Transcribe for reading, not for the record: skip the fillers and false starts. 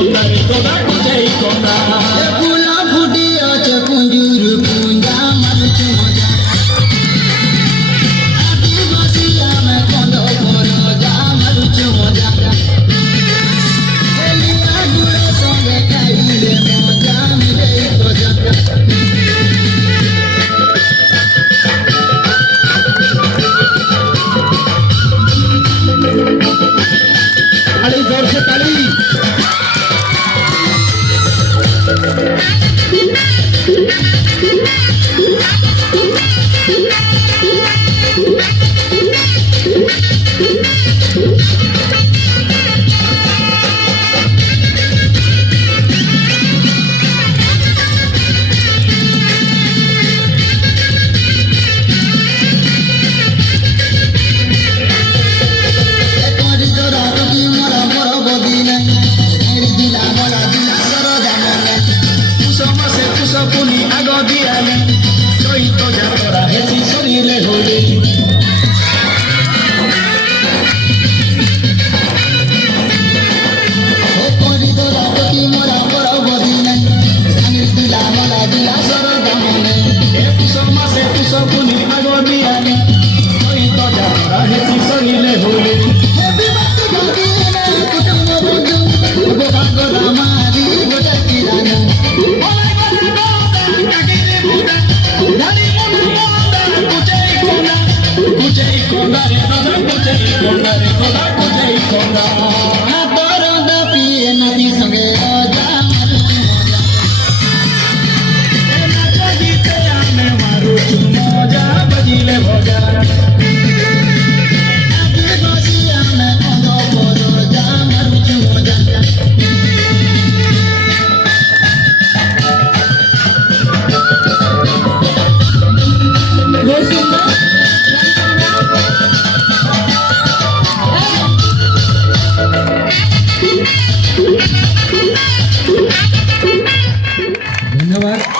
konda re koda kujai konda pula futi ache kunjuru kunja maruchu moja adivasi ame kondo koro ja maruchu moja eliya gure songe kaile moja mire koja ताली जोर से ताली Puni ago diale, soy toya tora, esi sorile hole. O corridora poti mora mora bodine, ani dila mala dila soro damone. E puso puni ago diale, soy toya tora, esi sorile hole. Happy birthday godine, kutumo bodu, bobango ramadi, bodakirana. धन्यवाद।